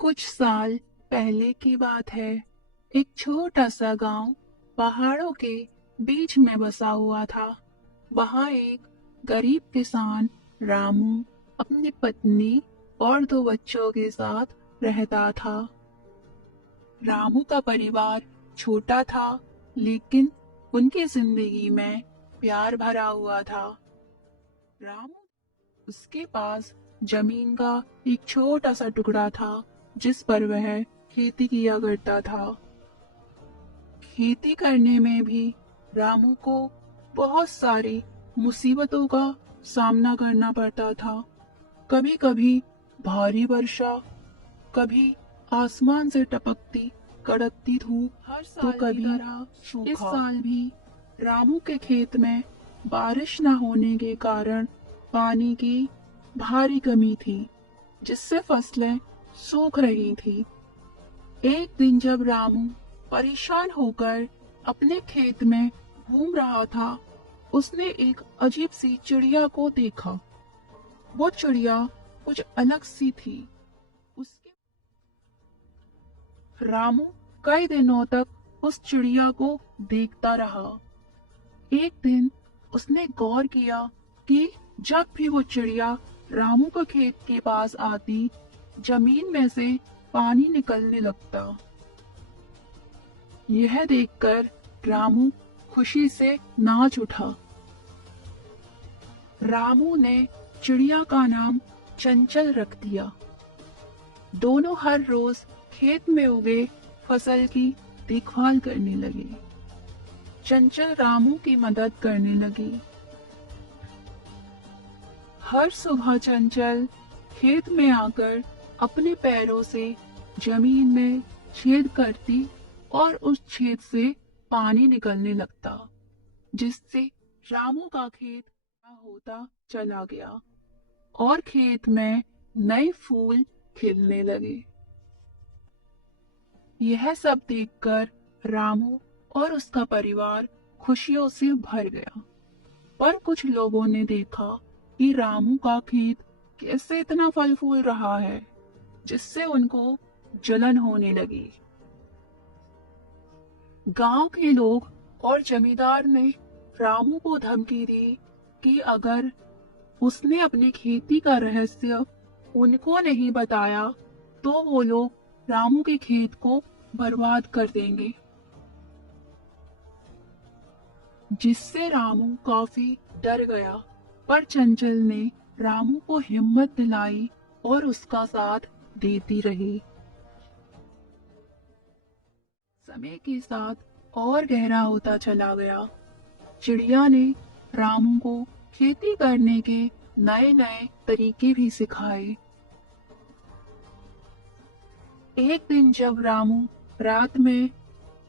कुछ साल पहले की बात है। एक छोटा सा गांव पहाड़ों के बीच में बसा हुआ था। वहाँ एक गरीब किसान रामू अपनी पत्नी और दो बच्चों के साथ रहता था। रामू का परिवार छोटा था, लेकिन उनकी जिंदगी में प्यार भरा हुआ था। रामू उसके पास जमीन का एक छोटा सा टुकड़ा था, जिस पर वह खेती किया करता था। खेती करने में भी रामू को बहुत सारी मुसीबतों का सामना करना पड़ता था। कभी कभी भारी वर्षा, कभी आसमान से टपकती कड़कती धूप, हर साल तो कभी सूखा। इस साल भी रामू के खेत में बारिश न होने के कारण पानी की भारी कमी थी, जिससे फसलें सूख रही थी। एक दिन जब रामू परेशान होकर अपने खेत में घूम रहा था, उसने एक अजीब सी चिड़िया को देखा। वो चिड़िया कुछ अलग सी थी। उसके रामू कई दिनों तक उस चिड़िया को देखता रहा। एक दिन उसने गौर किया कि जब भी वो चिड़िया रामू के खेत के पास आती, जमीन में से पानी निकलने लगता। यह देखकर रामू खुशी से नाच उठा। रामू ने चिड़िया का नाम चंचल रख दिया। दोनों हर रोज खेत में उगे फसल की देखभाल करने लगे। चंचल रामू की मदद करने लगी। हर सुबह चंचल खेत में आकर अपने पैरों से जमीन में छेद करती और उस छेद से पानी निकलने लगता, जिससे रामू का खेत होता चला गया और खेत में नए फूल खिलने लगे। यह सब देखकर रामू और उसका परिवार खुशियों से भर गया। पर कुछ लोगों ने देखा कि रामू का खेत कैसे इतना फल फूल रहा है, जिससे उनको जलन होने लगी। गांव के लोग और जमींदार ने रामू को धमकी दी कि अगर उसने अपनी खेती का रहस्य उनको नहीं बताया, तो वो लोग रामू के खेत को बर्बाद कर देंगे। जिससे रामू काफी डर गया, पर चंचल ने रामू को हिम्मत दिलाई और उसका साथ देती रही। समय के साथ और गहरा होता चला गया। चिड़िया ने रामू को खेती करने के नए नए तरीके भी सिखाए। एक दिन जब रामू रात में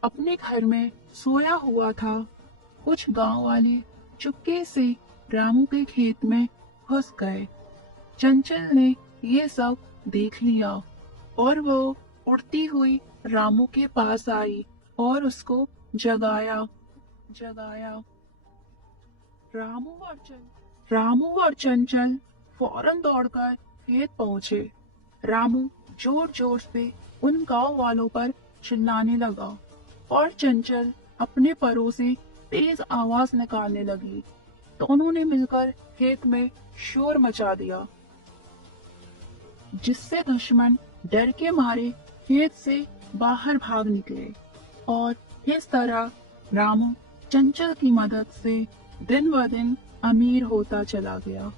अपने घर में सोया हुआ था, कुछ गांव वाले चुपके से रामू के खेत में घुस गए। चंचल ने ये सब देख लिया और वो उड़ती हुई रामू के पास आई और उसको जगाया। रामू और चंचल फौरन दौड़कर खेत पहुंचे। रामू जोर जोर से उन गांव वालों पर चिल्लाने लगा और चंचल अपने परों से तेज आवाज निकालने लगी। दोनों ने मिलकर खेत में शोर मचा दिया, जिससे दुश्मन डर के मारे खेत से बाहर भाग निकले। और इस तरह रामू चंचल की मदद से दिन ब दिन अमीर होता चला गया।